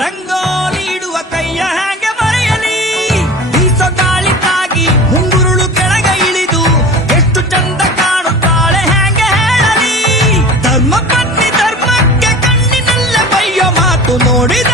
ರಂಗೋಲಿ ಇಡುವ ಕೈಯ ಹ್ಯಾಂಗೆ ಮರೆಯಲಿ, ಬೀಸೋ ಗಾಳಿ ತಾಗಿ ಮುಂಗುರುಳು ಕೆಳಗ ಇಳಿದು ಎಷ್ಟು ಚಂದ ಕಾಣುತ್ತಾಳೆ ಹ್ಯಾಂಗೆ ಹೇಳಲಿ. ಧರ್ಮ ಪತ್ನಿ ಧರ್ಮಕ್ಕೆ ಕಣ್ಣಿನಲ್ಲೇ ಬೈಯೋ ಮಾತು ನೋಡಿದ